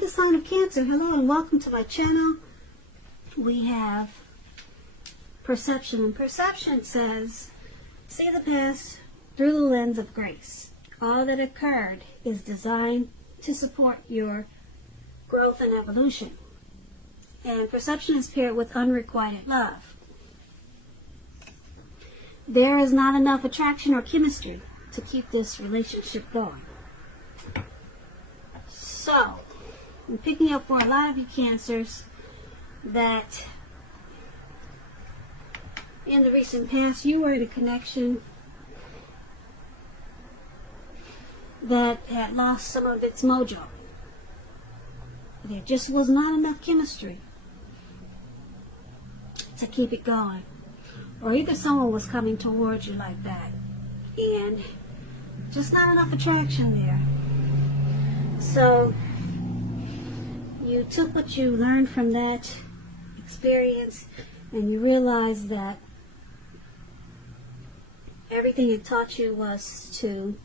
the sign of Cancer, hello and welcome to my channel. We have perception, and perception says, see the past through the lens of grace. All that occurred is designed to support your growth and evolution. And perception is paired with unrequited love. There is not enough attraction or chemistry to keep this relationship going. So, I'm picking up for a lot of you Cancers that in the recent past you were in a connection that had lost some of its mojo. There just was not enough chemistry to keep it going. Or either someone was coming towards you like that and just not enough attraction there. So you took what you learned from that experience and you realized that everything it taught you was to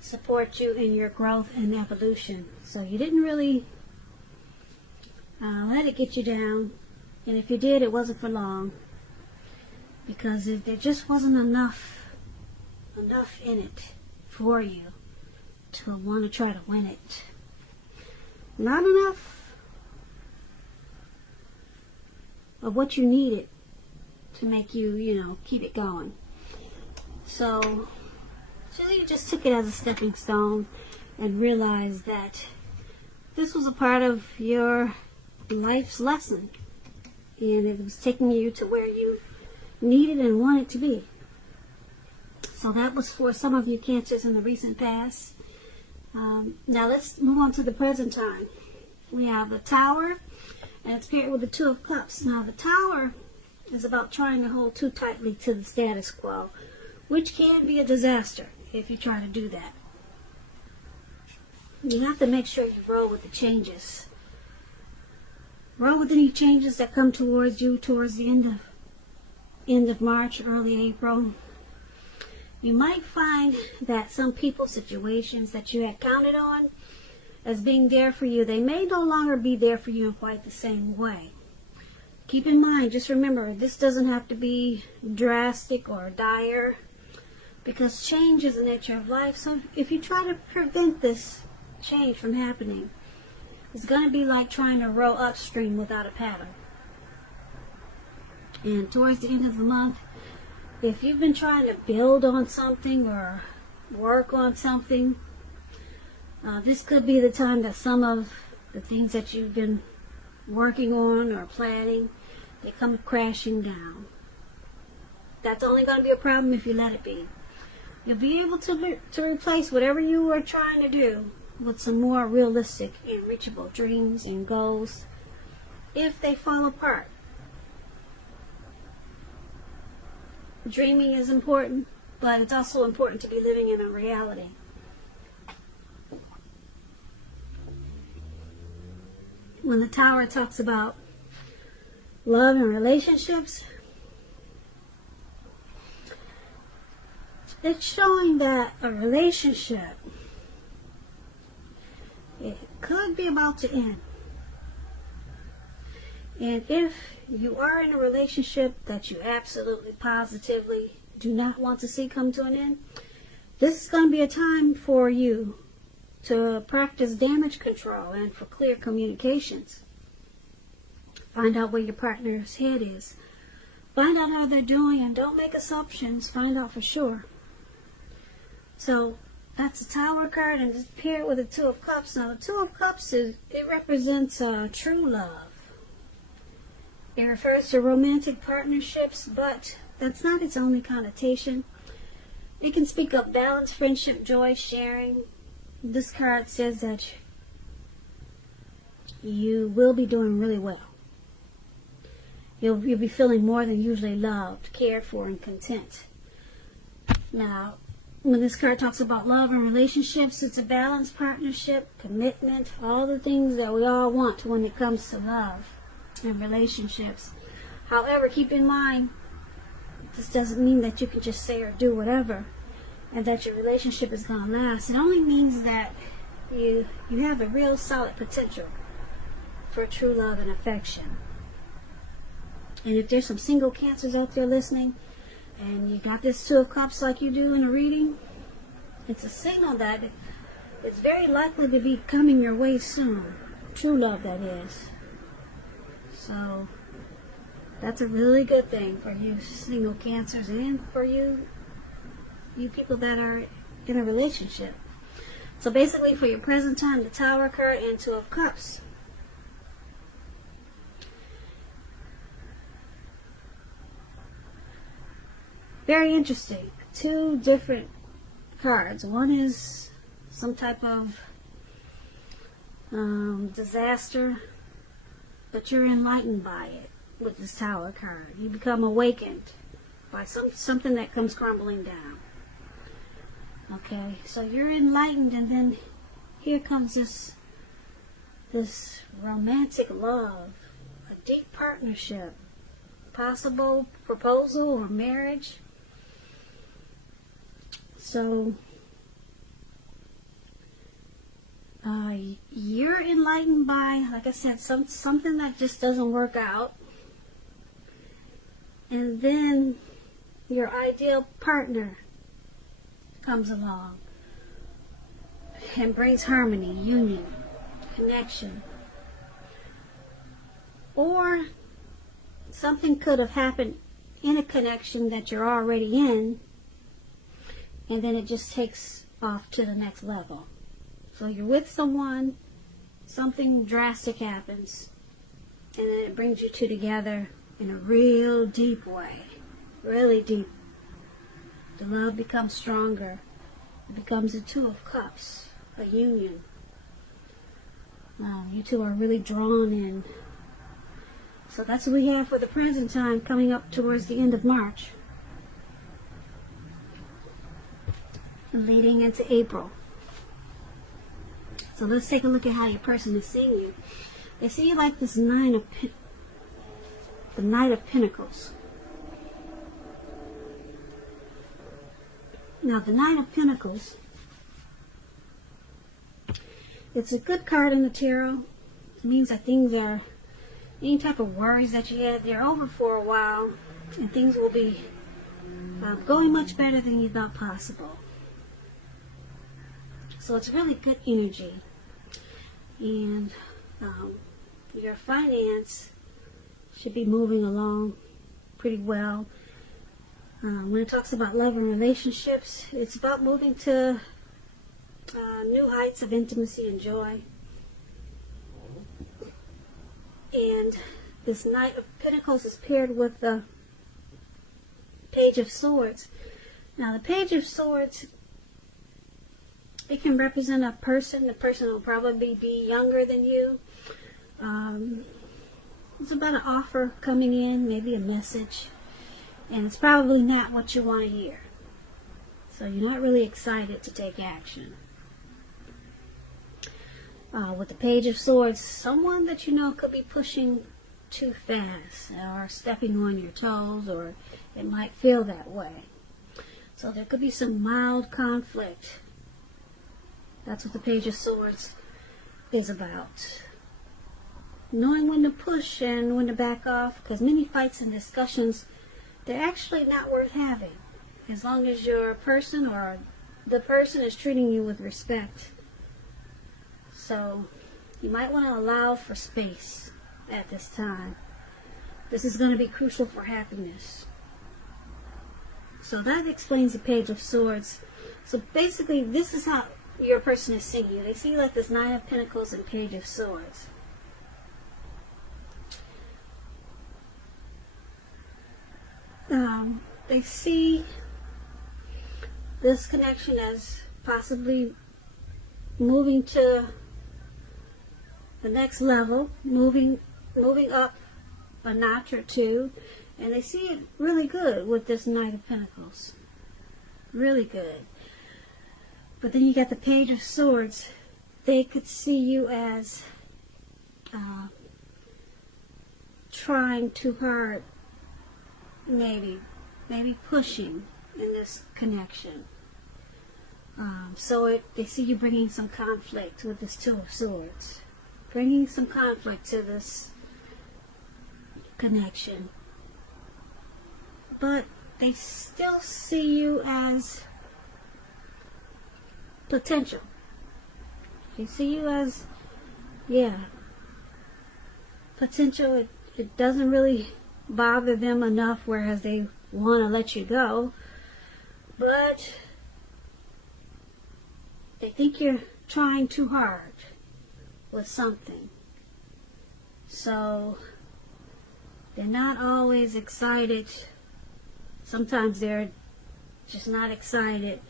support you in your growth and evolution. So you didn't really let it get you down, and if you did, it wasn't for long, because if there just wasn't enough in it for you to want to try to win it. Not enough of what you needed to make you, keep it going. So you just took it as a stepping stone and realized that this was a part of your life's lesson, and it was taking you to where you needed and wanted to be. So that was for some of you Cancers in the recent past. Now let's move on to the present time. We have the Tower, and it's paired with the Two of Cups. Now the Tower is about trying to hold too tightly to the status quo, which can be a disaster if you try to do that. You have to make sure you roll with the changes. Roll with any changes that come towards you towards the end of March, early April. You might find that some people, situations that you had counted on as being there for you, they may no longer be there for you in quite the same way. Keep in mind, just remember, this doesn't have to be drastic or dire, because change is the nature of life. So if you try to prevent this change from happening, it's going to be like trying to row upstream without a paddle. And towards the end of the month, if you've been trying to build on something or work on something, this could be the time that some of the things that you've been working on or planning, they come crashing down. That's only going to be a problem if you let it be. You'll be able to replace whatever you were trying to do with some more realistic and reachable dreams and goals if they fall apart. Dreaming is important, but it's also important to be living in a reality. When the Tower talks about love and relationships, it's showing that a relationship, it could be about to end. And if you are in a relationship that you absolutely positively do not want to see come to an end, this is going to be a time for you to practice damage control and for clear communications. Find out where your partner's head is. Find out how they're doing, and don't make assumptions. Find out for sure. So that's the Tower card, and it's paired with the Two of Cups. Now the Two of Cups, it represents true love. It refers to romantic partnerships, but that's not its only connotation. It can speak of balance, friendship, joy, sharing. This card says that you will be doing really well. You'll be feeling more than usually loved, cared for, and content. Now, when this card talks about love and relationships, it's a balanced partnership, commitment, all the things that we all want when it comes to love and relationships. However, keep in mind, this doesn't mean that you can just say or do whatever and that your relationship is going to last. It only means that you have a real solid potential for true love and affection. And if there's some single Cancers out there listening, and you got this Two of Cups like you do in a reading, it's a signal that it's very likely to be coming your way soon. True love, that is. So that's a really good thing for you single Cancers, and for you people that are in a relationship. So basically, for your present time, the Tower card and Two of Cups. Very interesting. Two different cards. One is some type of disaster, but you're enlightened by it with this Tower card. You become awakened by something that comes crumbling down. Okay, so you're enlightened, and then here comes this romantic love, a deep partnership, possible proposal or marriage. So you're enlightened by, like I said, something that just doesn't work out, and then your ideal partner comes along and brings harmony, union, connection. Or something could have happened in a connection that you're already in, and then it just takes off to the next level. So you're with someone, something drastic happens, and then it brings you two together in a real deep way, really deep. The love becomes stronger. It becomes a Two of Cups, a union. You two are really drawn in. So that's what we have for the present time, coming up towards the end of March, leading into April. So let's take a look at how your person is seeing you. They see you like this the Knight of Pentacles. Now, the Knight of Pentacles, it's a good card in the tarot. It means that things are, any type of worries that you had, they're over for a while, and things will be going much better than you thought possible. So it's really good energy. And your finance should be moving along pretty well. When it talks about love and relationships, it's about moving to new heights of intimacy and joy. And this Knight of Pentacles is paired with the Page of Swords. Now, the Page of Swords, it can represent a person. The person will probably be younger than you. It's about an offer coming in, maybe a message. And it's probably not what you want to hear. So you're not really excited to take action. With the Page of Swords, someone that you know could be pushing too fast or stepping on your toes, or it might feel that way. So there could be some mild conflict. That's what the Page of Swords is about. Knowing when to push and when to back off, because many fights and discussions, they're actually not worth having, as long as your person or the person is treating you with respect. So you might want to allow for space at this time. This is going to be crucial for happiness. So that explains the Page of Swords. So basically, this is how your person is seeing you. They see you like this Nine of Pentacles and Page of Swords. They see this connection as possibly moving to the next level, moving up a notch or two, and they see it really good with this Knight of Pentacles. Really good. But then you got the Page of Swords. They could see you as trying too hard, maybe pushing in this connection. So they see you bringing some conflict with this Two of Swords. Bringing some conflict to this connection. But they still see you as potential. They see you as, yeah, potential. It doesn't really bother them enough, whereas they want to let you go. But they think you're trying too hard with something. So they're not always excited. Sometimes they're just not excited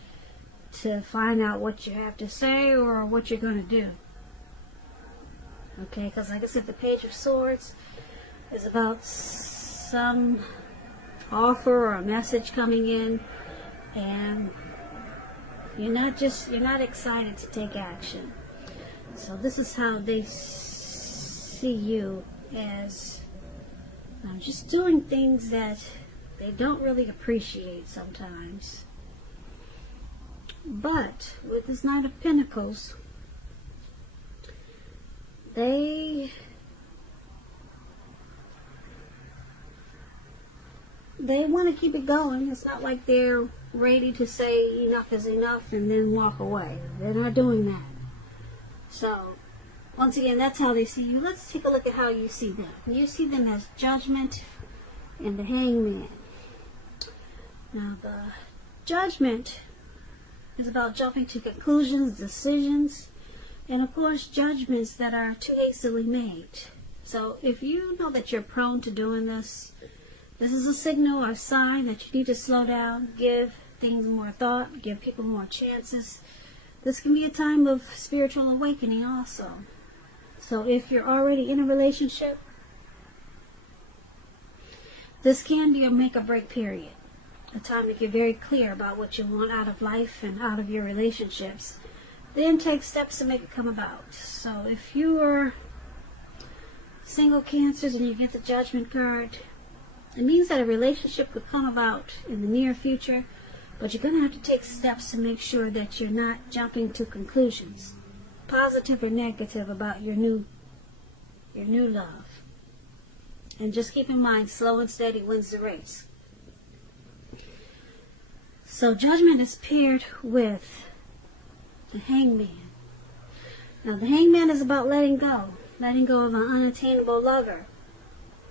to find out what you have to say or what you're going to do. Okay, because like I said, the Page of Swords is about some offer or a message coming in, and you're not excited to take action. So this is how they see you, as just doing things that they don't really appreciate sometimes. But with this Knight of Pentacles, they want to keep it going. It's not like they're ready to say enough is enough and then walk away. They're not doing that. So, once again, that's how they see you. Let's take a look at how you see them. You see them as Judgment and the Hangman. Now, the Judgment is about jumping to conclusions, decisions, and of course, judgments that are too hastily made. So, if you know that you're prone to doing this, this is a signal or a sign that you need to slow down, give things more thought, give people more chances. This can be a time of spiritual awakening also. So if you're already in a relationship, this can be a make or break period. A time to get very clear about what you want out of life and out of your relationships. Then take steps to make it come about. So if you are single Cancers and you get the Judgment card, it means that a relationship could come about in the near future, but you're going to have to take steps to make sure that you're not jumping to conclusions, positive or negative, about your new love. And just keep in mind, slow and steady wins the race. So Judgment is paired with the Hangman. Now the Hangman is about letting go of an unattainable lover,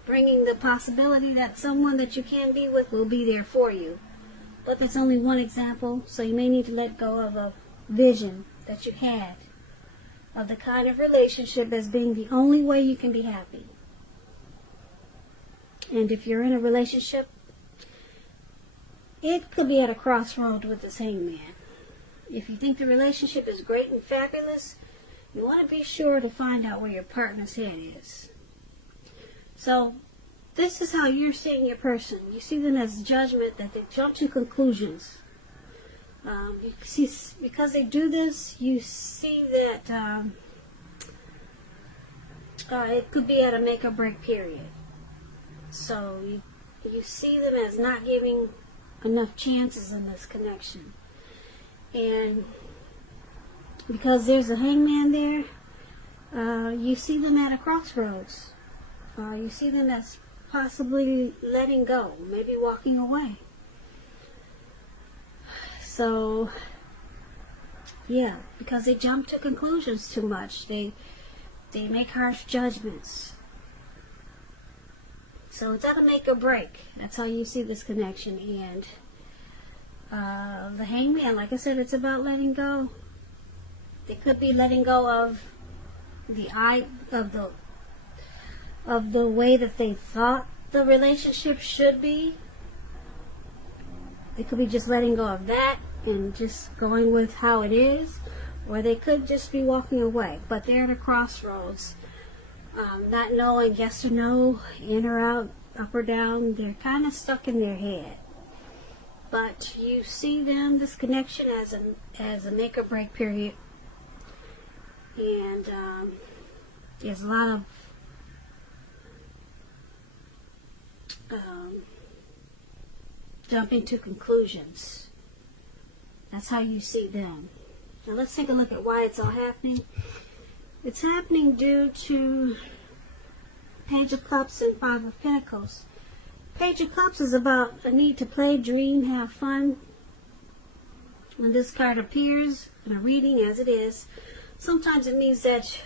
bringing the possibility that someone that you can be with will be there for you. But that's only one example, so you may need to let go of a vision that you had of the kind of relationship as being the only way you can be happy. And if you're in a relationship, it could be at a crossroad with this Hangman. If you think the relationship is great and fabulous, you want to be sure to find out where your partner's head is. So, this is how you're seeing your person. You see them as Judgment, that they jump to conclusions. You see, because they do this, you see that it could be at a make or break period. So you see them as not giving enough chances in this connection. And because there's a Hangman there, you see them at a crossroads. You see them as possibly letting go, maybe walking away. So, yeah, because they jump to conclusions too much. They make harsh judgments. So it's at a make or break. That's how you see this connection. And the Hangman, like I said, it's about letting go. They could be letting go of the way that they thought the relationship should be. They could be just letting go of that and just going with how it is, or they could just be walking away. But they're at a crossroads, not knowing yes or no, in or out, up or down. They're kind of stuck in their head. But you see them, this connection, as a make or break period. And there's a lot of jumping to conclusions. That's how you see them. Now let's take a look at why it's all happening. It's happening due to Page of Cups and Five of Pentacles. Page of Cups is about a need to play, dream, have fun. When this card appears in a reading, as it is, sometimes it means that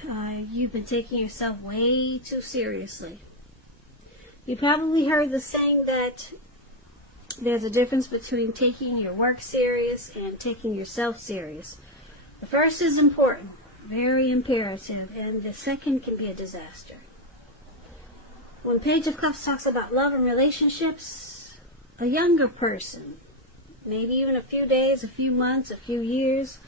you've been taking yourself way too seriously. You probably heard the saying that there's a difference between taking your work serious and taking yourself serious. The first is important, very imperative, and the second can be a disaster. When Page of Cups talks about love and relationships, a younger person, maybe even a few days, a few months, a few years,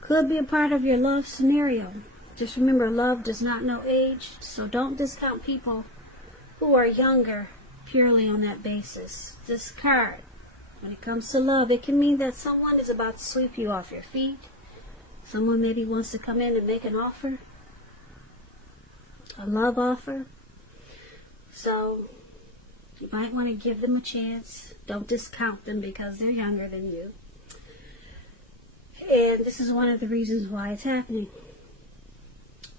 could be a part of your love scenario. Just remember, love does not know age, so don't discount people who are younger purely on that basis. This card, when it comes to love, it can mean that someone is about to sweep you off your feet. Someone maybe wants to come in and make an offer, a love offer. So you might want to give them a chance. Don't discount them because they're younger than you. And this is one of the reasons why it's happening.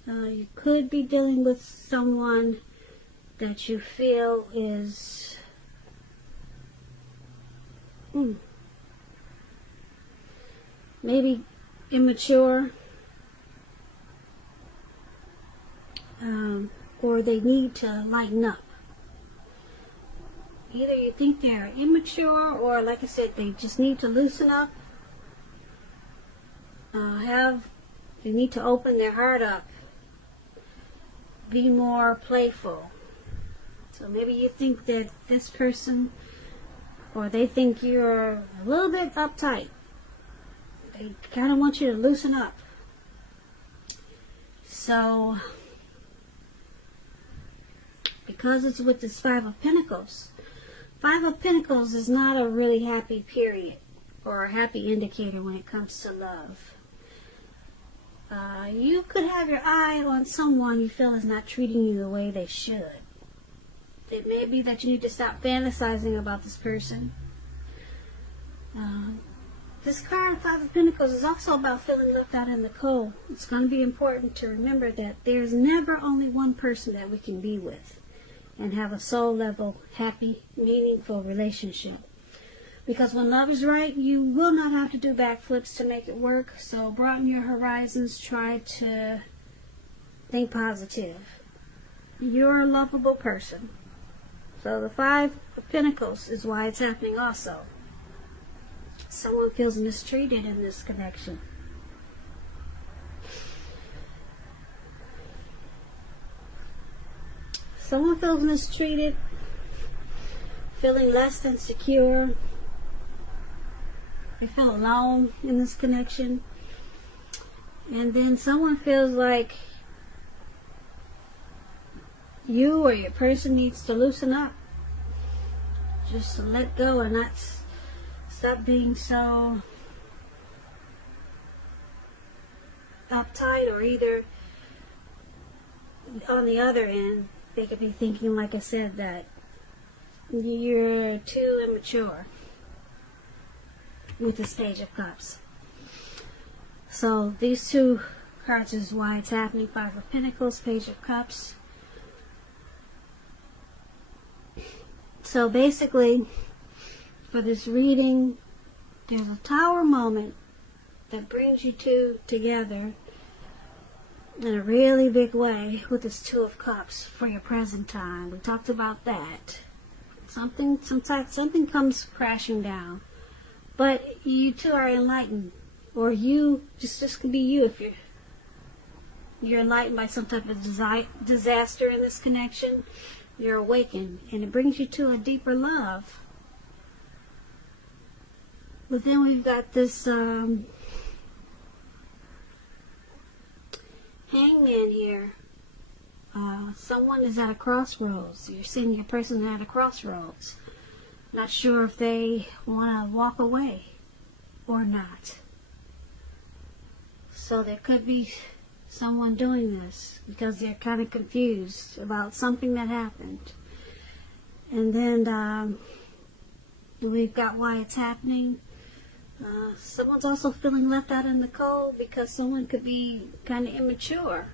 You could be dealing with someone that you feel is maybe immature, or they need to lighten up. Either you think they're immature, or like I said, they just need to loosen up. They need to open their heart up, be more playful. So maybe you think that this person, or they think you're a little bit uptight. They kind of want you to loosen up. So, because it's with this Five of Pentacles, Five of Pentacles is not a really happy period or a happy indicator when it comes to love. You could have your eye on someone you feel is not treating you the way they should. It may be that you need to stop fantasizing about this person. This card, Five of Pentacles, is also about feeling left out in the cold. It's going to be important to remember that there's never only one person that we can be with and have a soul level, happy, meaningful relationship. Because when love is right, you will not have to do backflips to make it work. So broaden your horizons. Try to think positive. You're a lovable person. So the Five of Pentacles is why it's happening also. Someone feels mistreated in this connection. Someone feels mistreated, feeling less than secure. They feel alone in this connection. And then someone feels like you or your person needs to loosen up. Just to let go and not stop being so uptight, or either on the other end, they could be thinking, like I said, that you're too immature with this Page of Cups. So these two cards is why it's happening. Five of Pentacles, Page of Cups. So basically, for this reading, there's a tower moment that brings you two together in a really big way with this Two of Cups for your present time. We talked about that. Something comes crashing down. But you two are enlightened. Or you, just could be you if you're enlightened by some type of disaster in this connection. You're awakened, and it brings you to a deeper love. But then we've got this hangman here. Someone is at a crossroads. You're seeing your person at a crossroads. Not sure if they want to walk away or not. So there could be someone doing this because they're kind of confused about something that happened. And then we've got why it's happening. Someone's also feeling left out in the cold because someone could be kind of immature.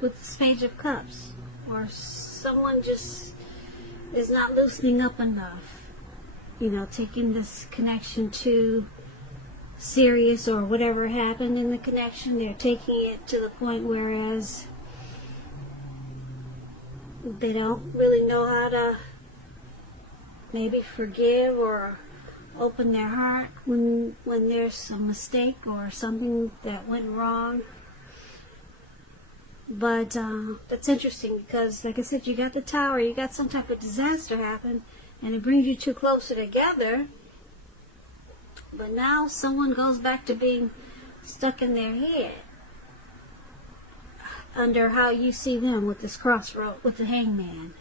With this Page of Cups. Or someone just is not loosening up enough. You know, taking this connection too serious, or whatever happened in the connection, they're taking it to the point whereas they don't really know how to maybe forgive or open their heart when there's some mistake or something that went wrong. But that's interesting because, like I said, you got the Tower, you got some type of disaster happen, and it brings you two closer together. But now someone goes back to being stuck in their head under how you see them with this crossroad, with the Hangman.